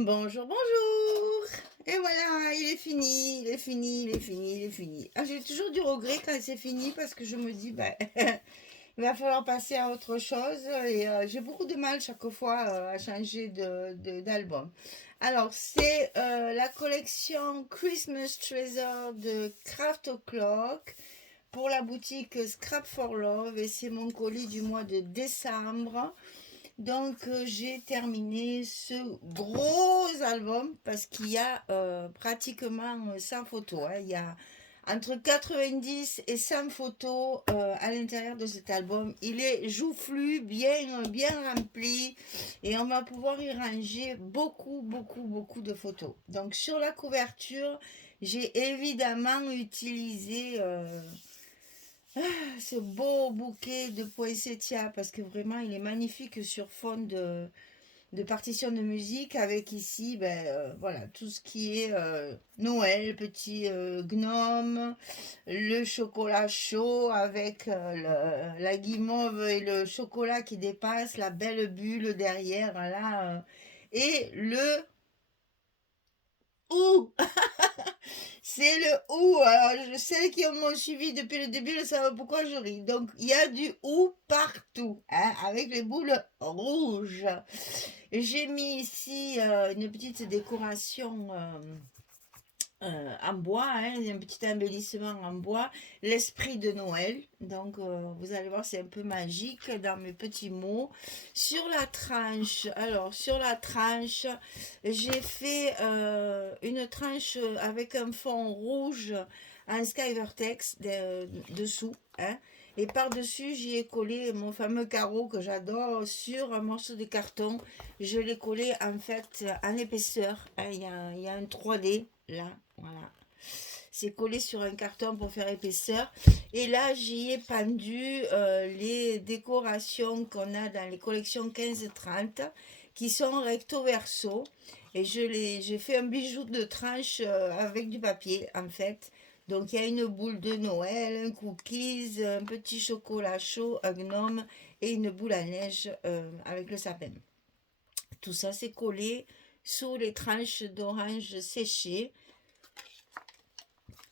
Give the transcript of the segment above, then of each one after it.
Bonjour, bonjour. Et voilà, il est fini, il est fini, il est fini, il est fini. Ah, j'ai toujours du regret quand c'est fini parce que je me dis, ben, il va falloir passer à autre chose et j'ai beaucoup de mal chaque fois à changer d'album. Alors, c'est la collection Christmas Treasure de Craft O'Clock pour la boutique Scrap for Love et c'est mon colis du mois de décembre. Donc, j'ai terminé ce gros album parce qu'il y a pratiquement 100 photos, hein. Il y a entre 90 et 100 photos à l'intérieur de cet album. Il est joufflu, bien rempli et on va pouvoir y ranger beaucoup, beaucoup, beaucoup de photos. Donc, sur la couverture, j'ai évidemment utilisé ce beau bouquet de poinsettia parce que vraiment il est magnifique sur fond de partition de musique avec ici voilà tout ce qui est Noël, petit gnome, le chocolat chaud avec la guimauve et le chocolat qui dépasse, la belle bulle derrière là et le ou c'est le ou. Alors, celles qui m'ont suivi depuis le début le savent pourquoi je ris. Donc, il y a du ou partout, hein, avec les boules rouges. J'ai mis ici une petite décoration en bois, hein, un petit embellissement en bois, l'esprit de Noël. Donc, vous allez voir, c'est un peu magique dans mes petits mots. Sur la tranche, alors, sur la tranche, j'ai fait une tranche avec un fond rouge en Sky Vertex dessous, hein. Et par-dessus, j'y ai collé mon fameux carreau que j'adore sur un morceau de carton. Je l'ai collé en fait en épaisseur, hein. Il y a un 3D là, voilà. C'est collé sur un carton pour faire épaisseur. Et là, j'y ai pendu les décorations qu'on a dans les collections 15-30 qui sont recto verso. Et j'ai fait un bijou de tranche avec du papier en fait. Donc il y a une boule de Noël, un cookies, un petit chocolat chaud, un gnome et une boule à neige avec le sapin. Tout ça c'est collé sous les tranches d'orange séchées.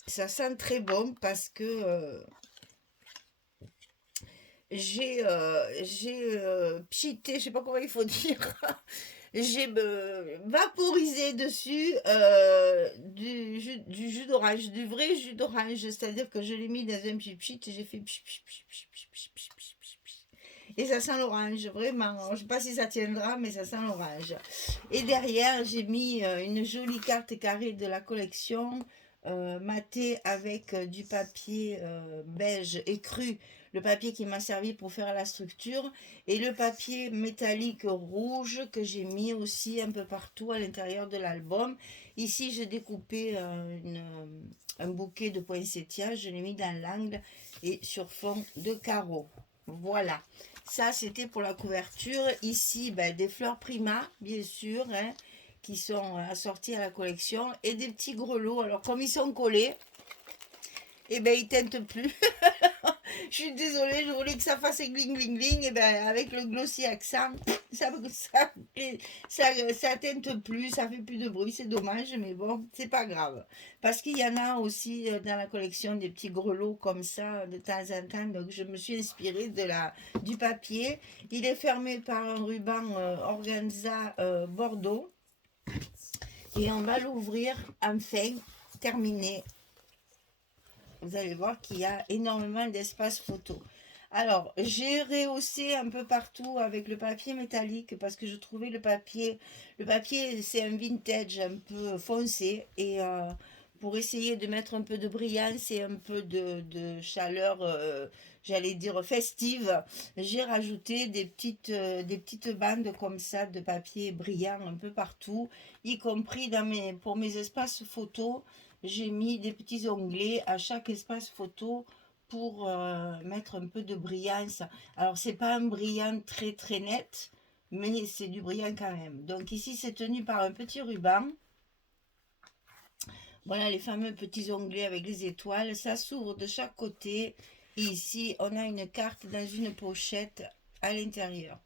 Ça sent très bon parce que j'ai pchité, je sais pas comment il faut dire, j'ai vaporisé dessus du jus d'orange, du vrai jus d'orange, c'est-à-dire que je l'ai mis dans un pchit pchit et j'ai fait pchit pchit pchit pchit pchit pchit pchit pchit pchit pchit. Et ça sent l'orange, vraiment. Alors, je sais pas si ça tiendra, mais ça sent l'orange. Et derrière, j'ai mis une jolie carte carrée de la collection, matée avec du papier beige écru, le papier qui m'a servi pour faire la structure, et le papier métallique rouge que j'ai mis aussi un peu partout à l'intérieur de l'album. Ici, j'ai découpé un bouquet de poinsettias, je l'ai mis dans l'angle et sur fond de carreaux. Voilà. Ça, c'était pour la couverture. Ici, ben, des fleurs Prima, bien sûr, hein, qui sont assorties à la collection. Et des petits grelots. Alors, comme ils sont collés, eh ben, ils teintent plus. Je suis désolée, je voulais que ça fasse gling gling gling. Et ben, avec le glossy accent, ça teinte plus, ça fait plus de bruit. C'est dommage, mais bon, c'est pas grave. Parce qu'il y en a aussi dans la collection des petits grelots comme ça de temps en temps. Donc, je me suis inspirée du papier. Il est fermé par un ruban organza bordeaux. Et on va l'ouvrir enfin, terminé. Vous allez voir qu'il y a énormément d'espace photo. Alors, j'ai rehaussé un peu partout avec le papier métallique parce que je trouvais le papier c'est un vintage un peu foncé et pour essayer de mettre un peu de brillance et un peu de chaleur, j'allais dire festive, j'ai rajouté des petites bandes comme ça de papier brillant un peu partout, y compris pour mes espaces photos. J'ai mis des petits onglets à chaque espace photo pour mettre un peu de brillance. Alors, c'est pas un brillant très très net, mais c'est du brillant quand même. Donc ici, c'est tenu par un petit ruban. Voilà les fameux petits onglets avec les étoiles. Ça s'ouvre de chaque côté. Et ici, on a une carte dans une pochette à l'intérieur.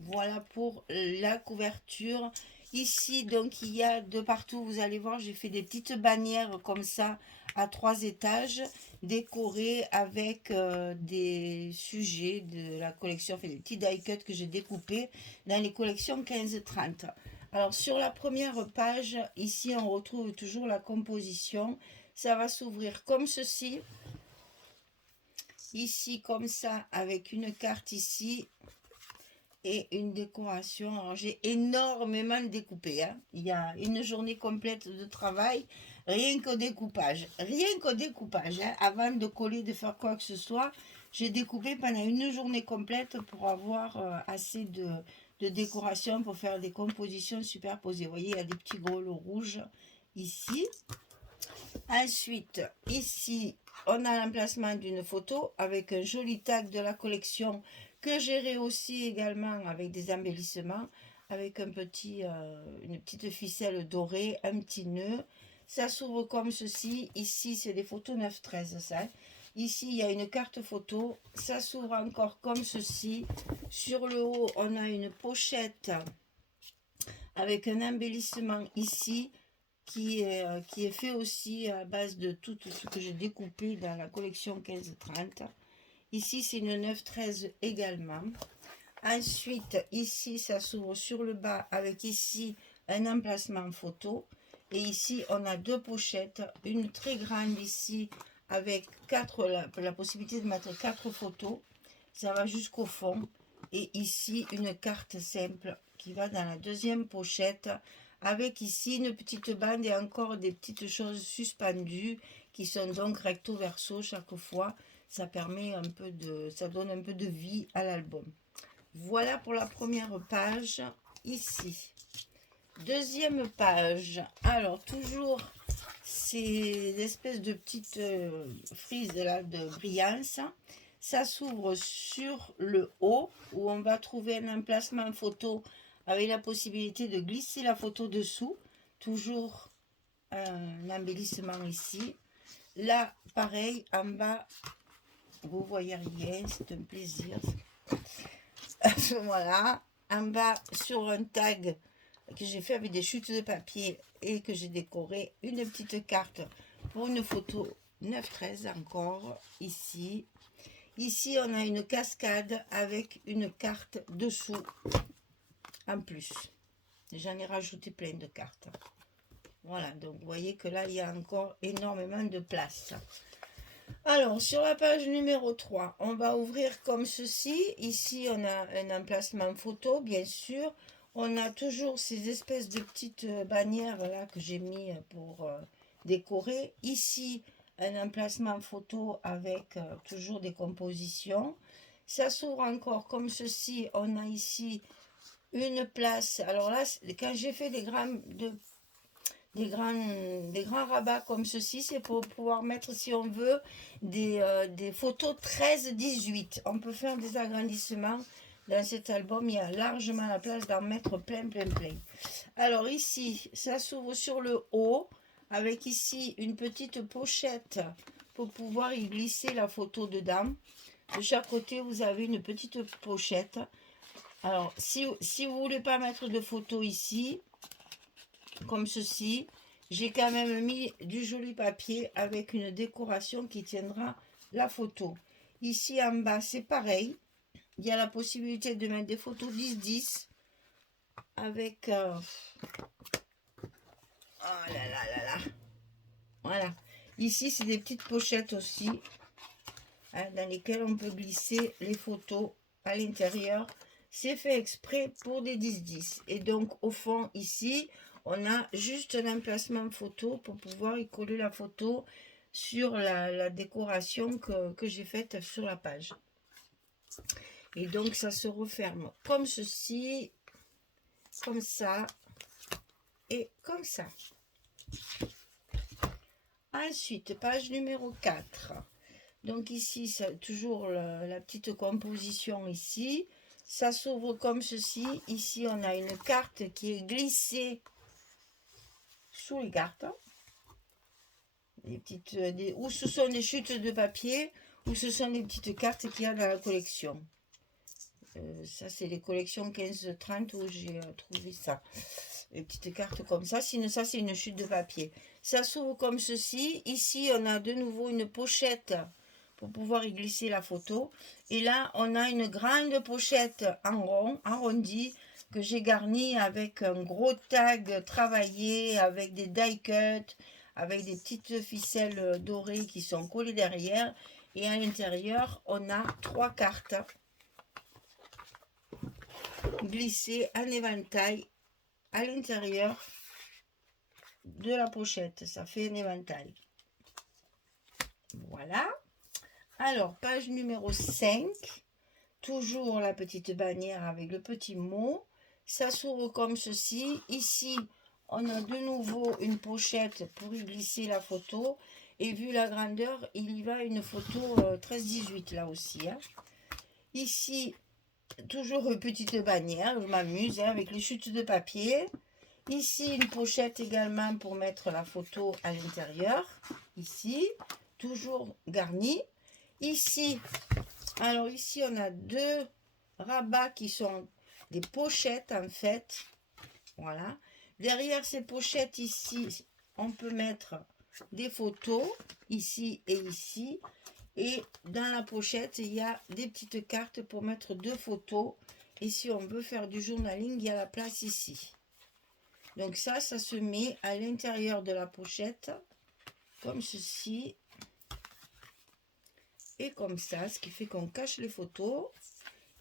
Voilà pour la couverture. Ici, donc, il y a de partout, vous allez voir, j'ai fait des petites bannières comme ça, à 3 étages, décorées avec des sujets de la collection, enfin, des petits die cuts que j'ai découpés dans les collections 15-30. Alors, sur la première page, ici, on retrouve toujours la composition. Ça va s'ouvrir comme ceci. Ici, comme ça, avec une carte ici et une décoration. Alors, j'ai énormément découpé, hein. Il y a une journée complète de travail, rien qu'au découpage. Rien qu'au découpage, hein. Avant de coller, de faire quoi que ce soit, j'ai découpé pendant une journée complète pour avoir assez de décoration pour faire des compositions superposées. Vous voyez, il y a des petits grelots rouges ici. Ensuite, ici, on a l'emplacement d'une photo avec un joli tag de la collection que j'ai rehaussé également avec des embellissements, avec une petite ficelle dorée, un petit nœud. Ça s'ouvre comme ceci. Ici, c'est des photos 9-13, ça. Ici, il y a une carte photo. Ça s'ouvre encore comme ceci. Sur le haut, on a une pochette avec un embellissement ici qui est fait aussi à base de tout ce que j'ai découpé dans la collection 15-30. Ici, c'est une 9-13 également. Ensuite, ici, ça s'ouvre sur le bas avec ici un emplacement photo. Et ici, on a deux pochettes. Une très grande ici avec la possibilité de mettre 4 photos. Ça va jusqu'au fond. Et ici, une carte simple qui va dans la deuxième pochette avec ici une petite bande et encore des petites choses suspendues qui sont donc recto verso chaque fois. Ça permet ça donne un peu de vie à l'album. Voilà pour la première page ici. Deuxième page. Alors toujours ces espèces de petites frises là de brillance. Ça s'ouvre sur le haut où on va trouver un emplacement photo avec la possibilité de glisser la photo dessous. Toujours un embellissement ici. Là, pareil, en bas, vous voyez rien, c'est un plaisir. Voilà, en bas, sur un tag que j'ai fait avec des chutes de papier et que j'ai décoré, une petite carte pour une photo 9-13 encore, ici. Ici, on a une cascade avec une carte dessous en plus. J'en ai rajouté plein de cartes. Voilà, donc vous voyez que là, il y a encore énormément de place. Alors, sur la page numéro 3, on va ouvrir comme ceci. Ici, on a un emplacement photo, bien sûr. On a toujours ces espèces de petites bannières là que j'ai mis pour décorer. Ici, un emplacement photo avec toujours des compositions. Ça s'ouvre encore comme ceci. On a ici une place. Alors là, quand j'ai fait des grands rabats comme ceci, c'est pour pouvoir mettre, si on veut, des photos 13-18. On peut faire des agrandissements dans cet album. Il y a largement la place d'en mettre plein. Alors ici, ça s'ouvre sur le haut, avec ici une petite pochette pour pouvoir y glisser la photo dedans. De chaque côté, vous avez une petite pochette. Alors, si vous ne voulez pas mettre de photos ici, comme ceci, j'ai quand même mis du joli papier avec une décoration qui tiendra la photo. Ici en bas, c'est pareil. Il y a la possibilité de mettre des photos 10-10 avec... Oh là là là là. Voilà. Ici, c'est des petites pochettes aussi, hein, dans lesquelles on peut glisser les photos à l'intérieur. C'est fait exprès pour des 10-10. Et donc, au fond, ici, on a juste un emplacement photo pour pouvoir y coller la photo sur la décoration que j'ai faite sur la page. Et donc, ça se referme comme ceci, comme ça et comme ça. Ensuite, page numéro 4. Donc ici, c'est toujours la petite composition ici. Ça s'ouvre comme ceci. Ici, on a une carte qui est glissée sous les cartes. Ou ce sont des chutes de papier, ou ce sont des petites cartes qu'il y a dans la collection. Ça, c'est les collections 15-30 où j'ai trouvé ça. les petites cartes comme ça. Sinon, ça, c'est une chute de papier. Ça s'ouvre comme ceci. Ici, on a de nouveau une pochette pour pouvoir y glisser la photo. Et là, on a une grande pochette en rond, arrondie, que j'ai garnie avec un gros tag travaillé, avec des die cuts, avec des petites ficelles dorées qui sont collées derrière. Et à l'intérieur, on a 3 cartes glissées en éventail à l'intérieur de la pochette. Ça fait un éventail. Voilà. Alors, page numéro 5. Toujours la petite bannière avec le petit mot. Ça s'ouvre comme ceci. Ici, on a de nouveau une pochette pour y glisser la photo. Et vu la grandeur, il y va une photo 13-18 là aussi. Hein. Ici, toujours une petite bannière. Je m'amuse hein, avec les chutes de papier. Ici, une pochette également pour mettre la photo à l'intérieur. Ici, toujours garnie. Ici, alors ici, on a 2 rabats qui sont des pochettes en fait. Voilà. Derrière ces pochettes ici, on peut mettre des photos, ici et ici. Et dans la pochette, il y a des petites cartes pour mettre 2 photos. Et si on veut faire du journaling, il y a la place ici. Donc ça se met à l'intérieur de la pochette, comme ceci. Et comme ça, ce qui fait qu'on cache les photos.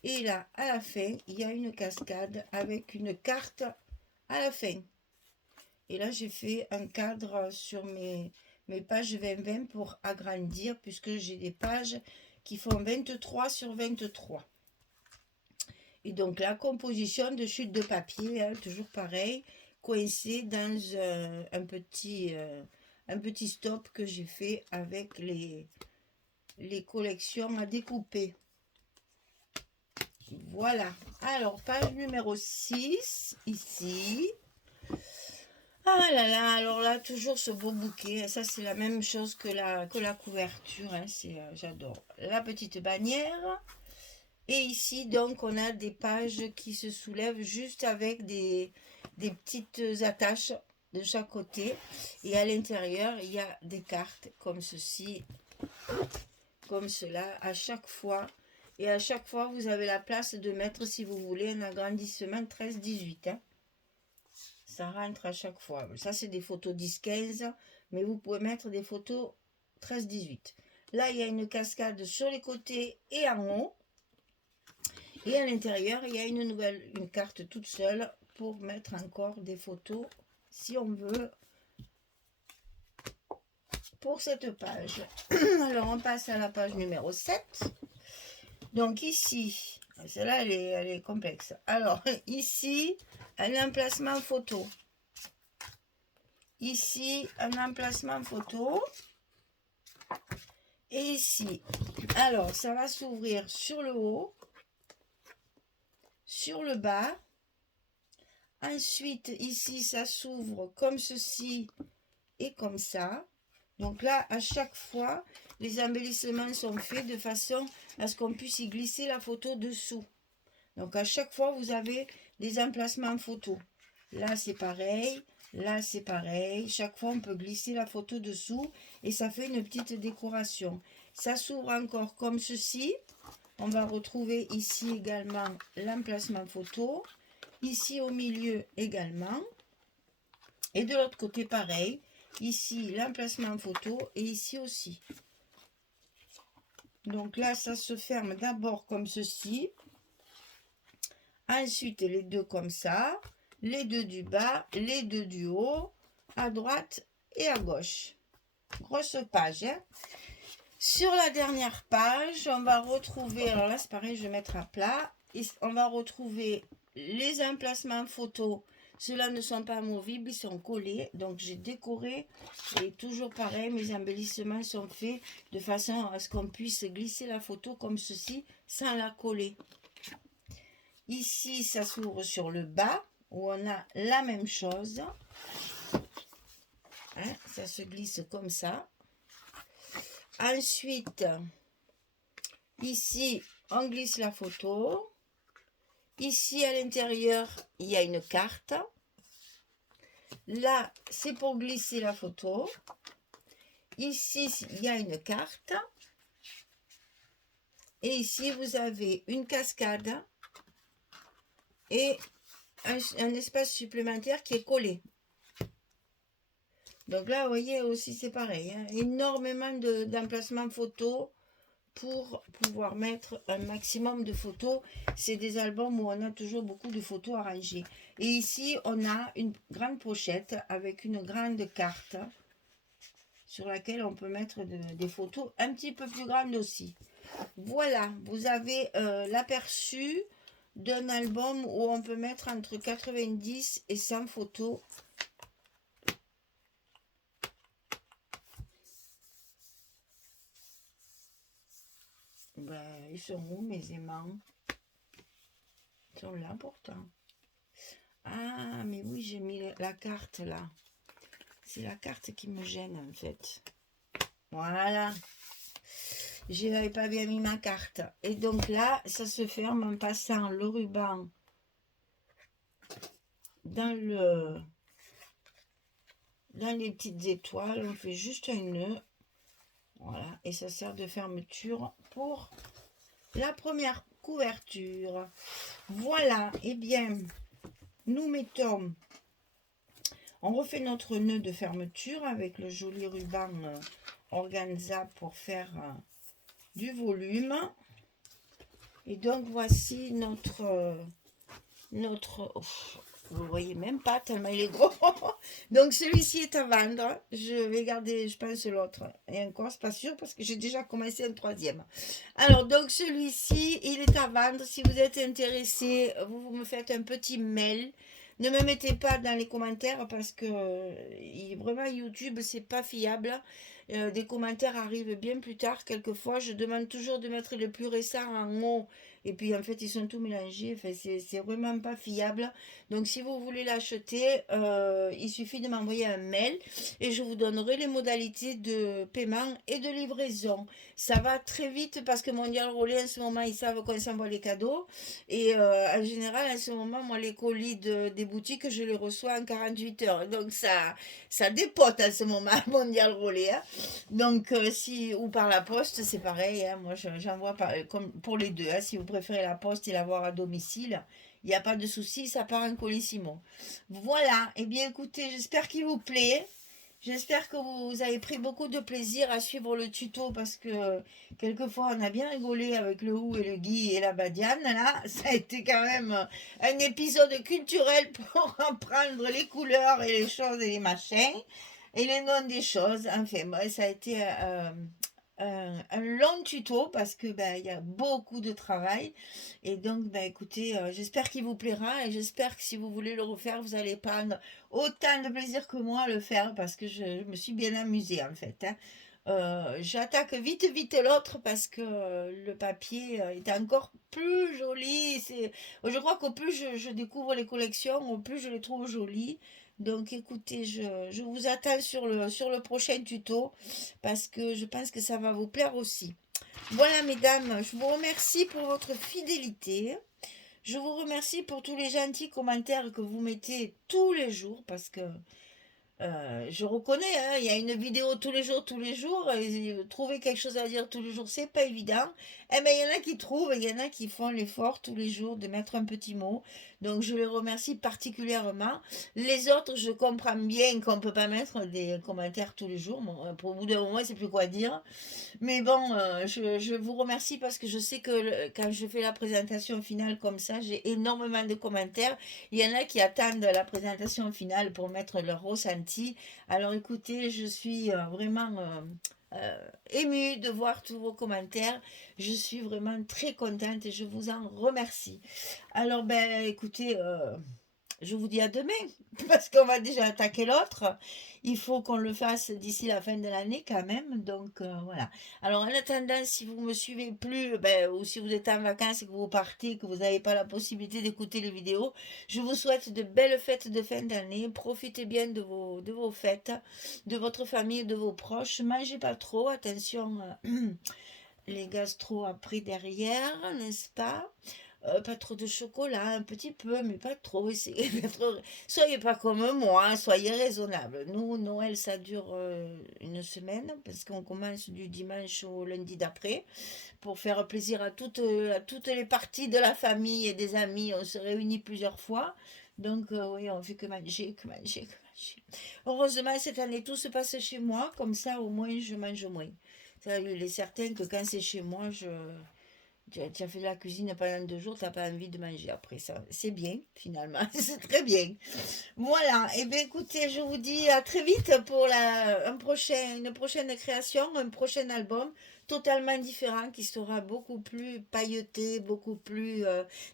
Et là, à la fin, il y a une cascade avec une carte à la fin. Et là, j'ai fait un cadre sur mes pages 20-20 pour agrandir, puisque j'ai des pages qui font 23 sur 23. Et donc, la composition de chute de papier, hein, toujours pareil, coincé dans un petit stop que j'ai fait avec les collections à découper. Voilà. Alors, page numéro 6, ici. Ah là là, alors là, toujours ce beau bouquet. Ça, c'est la même chose que la couverture. Hein, j'adore. La petite bannière. Et ici, donc, on a des pages qui se soulèvent juste avec des petites attaches de chaque côté. Et à l'intérieur, il y a des cartes comme ceci, comme cela, à chaque fois. Et à chaque fois, vous avez la place de mettre, si vous voulez, un agrandissement 13-18. Hein. Ça rentre à chaque fois. Ça, c'est des photos 10-15, mais vous pouvez mettre des photos 13-18. Là, il y a une cascade sur les côtés et en haut. Et à l'intérieur, il y a une carte toute seule pour mettre encore des photos, si on veut, pour cette page. Alors, on passe à la page numéro 7. Donc ici, celle-là, elle est complexe. Alors, ici, un emplacement photo. Ici, un emplacement photo. Et ici, alors, ça va s'ouvrir sur le haut, sur le bas. Ensuite, ici, ça s'ouvre comme ceci et comme ça. Donc là, à chaque fois, les embellissements sont faits de façon à ce qu'on puisse y glisser la photo dessous. Donc à chaque fois, vous avez des emplacements photo. Là, c'est pareil. Là, c'est pareil. Chaque fois, on peut glisser la photo dessous et ça fait une petite décoration. Ça s'ouvre encore comme ceci. On va retrouver ici également l'emplacement photo. Ici au milieu également. Et de l'autre côté, pareil. Ici, l'emplacement photo et ici aussi. Donc là, ça se ferme d'abord comme ceci. Ensuite, les deux comme ça. Les deux du bas, les deux du haut, à droite et à gauche. Grosse page. Hein. Sur la dernière page, on va retrouver, alors là c'est pareil, je vais mettre à plat. On va retrouver les emplacements photos. Ceux-là ne sont pas amovibles, ils sont collés. Donc j'ai décoré et toujours pareil, mes embellissements sont faits de façon à ce qu'on puisse glisser la photo comme ceci sans la coller. Ici, ça s'ouvre sur le bas où on a la même chose. Hein, ça se glisse comme ça. Ensuite, ici, on glisse la photo. Ici, à l'intérieur, il y a une carte. Là, c'est pour glisser la photo. Ici, il y a une carte. Et ici, vous avez une cascade et un espace supplémentaire qui est collé. Donc là, vous voyez aussi, c'est pareil. Hein, énormément d'emplacements photos pour pouvoir mettre un maximum de photos. C'est des albums où on a toujours beaucoup de photos arrangées. Et ici, on a une grande pochette avec une grande carte sur laquelle on peut mettre des photos un petit peu plus grandes aussi. Voilà, vous avez l'aperçu d'un album où on peut mettre entre 90 et 100 photos. Ben, ils sont où mes aimants? Ils sont là pourtant. Ah, mais oui, j'ai mis la carte là. C'est la carte qui me gêne en fait. Voilà. Je n'avais pas bien mis ma carte. Et donc là, ça se ferme en passant le ruban dans les petites étoiles. On fait juste un nœud. Voilà. Et ça sert de fermeture pour la première couverture. Voilà. Eh bien, nous mettons... On refait notre nœud de fermeture avec le joli ruban organza pour faire du volume. Et donc voici notre vous voyez même pas tellement il est gros. Donc celui-ci est à vendre. Je vais garder, je pense, l'autre. Et encore, c'est pas sûr parce que j'ai déjà commencé un troisième. Alors donc celui-ci, il est à vendre. Si vous êtes intéressé, vous me faites un petit mail. Ne me mettez pas dans les commentaires parce que vraiment YouTube, c'est pas fiable. Des commentaires arrivent bien plus tard. Quelquefois, je demande toujours de mettre le plus récent en haut. Et puis en fait, ils sont tous mélangés. Enfin, c'est vraiment pas fiable. Donc si vous voulez l'acheter, il suffit de m'envoyer un mail et je vous donnerai les modalités de paiement et de livraison. Ça va très vite parce que Mondial Relais, en ce moment, ils savent qu'on s'envoie les cadeaux. Et en général, en ce moment, moi, les colis des boutiques, je les reçois en 48 heures. Donc ça dépote en ce moment, Mondial Relais. Hein. Donc, ou par la poste, c'est pareil. Hein. Moi, j'envoie comme pour les deux. Hein. Si vous préférez la poste et l'avoir à domicile, il n'y a pas de souci, ça part en colissimo. Voilà. Eh bien, écoutez, j'espère qu'il vous plaît. J'espère que vous avez pris beaucoup de plaisir à suivre le tuto parce que quelquefois on a bien rigolé avec le Hou et le Guy et la Badiane. Là, ça a été quand même un épisode culturel pour apprendre les couleurs et les choses et les machins et les noms des choses. Enfin, ça a été un long tuto parce que il y a beaucoup de travail et donc écoutez, j'espère qu'il vous plaira et j'espère que si vous voulez le refaire, vous allez prendre autant de plaisir que moi à le faire parce que je me suis bien amusée en fait. Hein. J'attaque vite l'autre parce que le papier est encore plus joli. Je crois qu'au plus je découvre les collections, au plus je les trouve jolies. Donc écoutez, je vous attends sur le prochain tuto parce que je pense que ça va vous plaire aussi. Voilà mesdames, je vous remercie pour votre fidélité. Je vous remercie pour tous les gentils commentaires que vous mettez tous les jours parce que je reconnais, hein, il y a une vidéo tous les jours, et trouver quelque chose à dire tous les jours, c'est pas évident. Eh bien, il y en a qui trouvent, il y en a qui font l'effort tous les jours de mettre un petit mot. Donc, je les remercie particulièrement. Les autres, je comprends bien qu'on ne peut pas mettre des commentaires tous les jours. Bon, pour au bout d'un moment, c'est plus quoi dire. Mais bon, je vous remercie parce que je sais que quand je fais la présentation finale comme ça, j'ai énormément de commentaires. Il y en a qui attendent la présentation finale pour mettre leur ressenti. Alors écoutez, je suis vraiment émue de voir tous vos commentaires. Je suis vraiment très contente et je vous en remercie. Alors écoutez, je vous dis à demain, parce qu'on va déjà attaquer l'autre. Il faut qu'on le fasse d'ici la fin de l'année quand même. Donc voilà. Alors en attendant, si vous me suivez plus, ou si vous êtes en vacances et que vous partez, que vous n'avez pas la possibilité d'écouter les vidéos, je vous souhaite de belles fêtes de fin d'année. Profitez bien de vos fêtes, de votre famille, de vos proches. Mangez pas trop, attention, les gastro après derrière, n'est-ce pas? Pas trop de chocolat, un petit peu, mais pas trop. Soyez pas comme moi, hein, soyez raisonnable. Nous, Noël, ça dure une semaine, parce qu'on commence du dimanche au lundi d'après, pour faire plaisir à toutes les parties de la famille et des amis. On se réunit plusieurs fois. Donc, oui, on fait que manger, que manger, que manger. Heureusement, cette année, tout se passe chez moi, comme ça, au moins, je mange moins. Ça, il est certain que quand c'est chez moi, tu as fait de la cuisine pendant 2 jours, tu n'as pas envie de manger après ça. C'est bien, finalement. C'est très bien. Voilà. Et bien, écoutez, je vous dis à très vite pour une prochaine création, un prochain album totalement différent qui sera beaucoup plus pailleté, beaucoup plus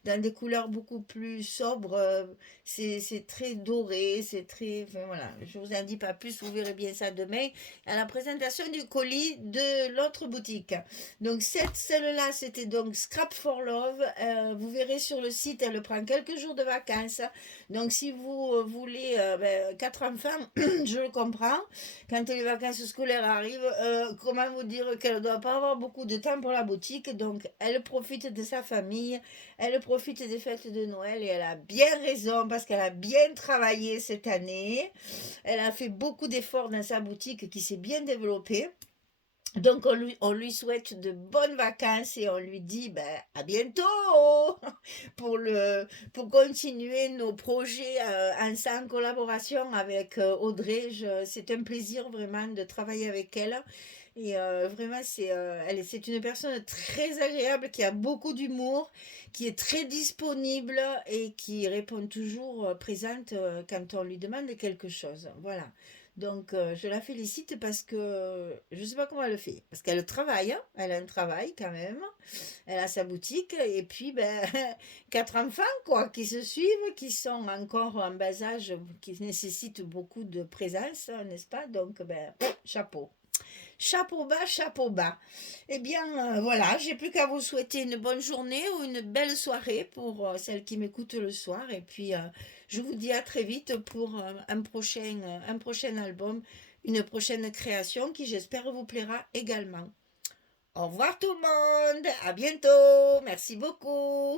dans des couleurs beaucoup plus sobres. C'est très doré, c'est très. Enfin, voilà. Je vous en dis pas plus, vous verrez bien ça demain à la présentation du colis de l'autre boutique. Donc celle-là, c'était donc Scrap for Love. Vous verrez sur le site, elle prend quelques jours de vacances. Donc si vous voulez 4 enfants, je le comprends. Quand les vacances scolaires arrivent, comment vous dire qu'elle ne doit pas avoir beaucoup de temps pour la boutique. Donc elle profite de sa famille, elle profite des fêtes de Noël et elle a bien raison parce qu'elle a bien travaillé cette année. Elle a fait beaucoup d'efforts dans sa boutique qui s'est bien développée. Donc on lui souhaite de bonnes vacances et on lui dit à bientôt pour, pour continuer nos projets en collaboration avec Audrey. C'est un plaisir vraiment de travailler avec elle. Et vraiment, c'est une personne très agréable qui a beaucoup d'humour, qui est très disponible et qui répond toujours présente quand on lui demande quelque chose. Voilà. Donc, je la félicite parce que je ne sais pas comment elle le fait. Parce qu'elle travaille, hein, elle a un travail quand même. Elle a sa boutique. Et puis, 4 enfants, quoi, qui se suivent, qui sont encore en bas âge, qui nécessitent beaucoup de présence, n'est-ce pas? Donc, chapeau. Chapeau bas, chapeau bas. Eh bien, voilà, j'ai plus qu'à vous souhaiter une bonne journée ou une belle soirée pour celles qui m'écoutent le soir. Et puis, je vous dis à très vite pour un prochain album, une prochaine création qui, j'espère, vous plaira également. Au revoir tout le monde, à bientôt, merci beaucoup.